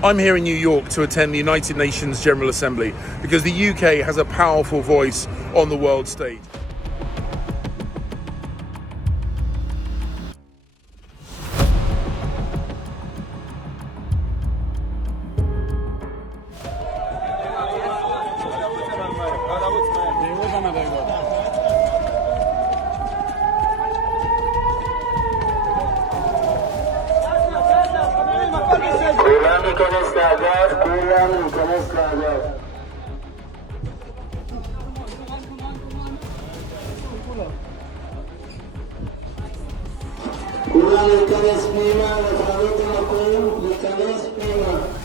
I'm here in New York to attend the United Nations General Assembly because the UK has a powerful voice on the world stage. כולם להיכנס פנימה, לפנות המקום, להיכנס פנימה.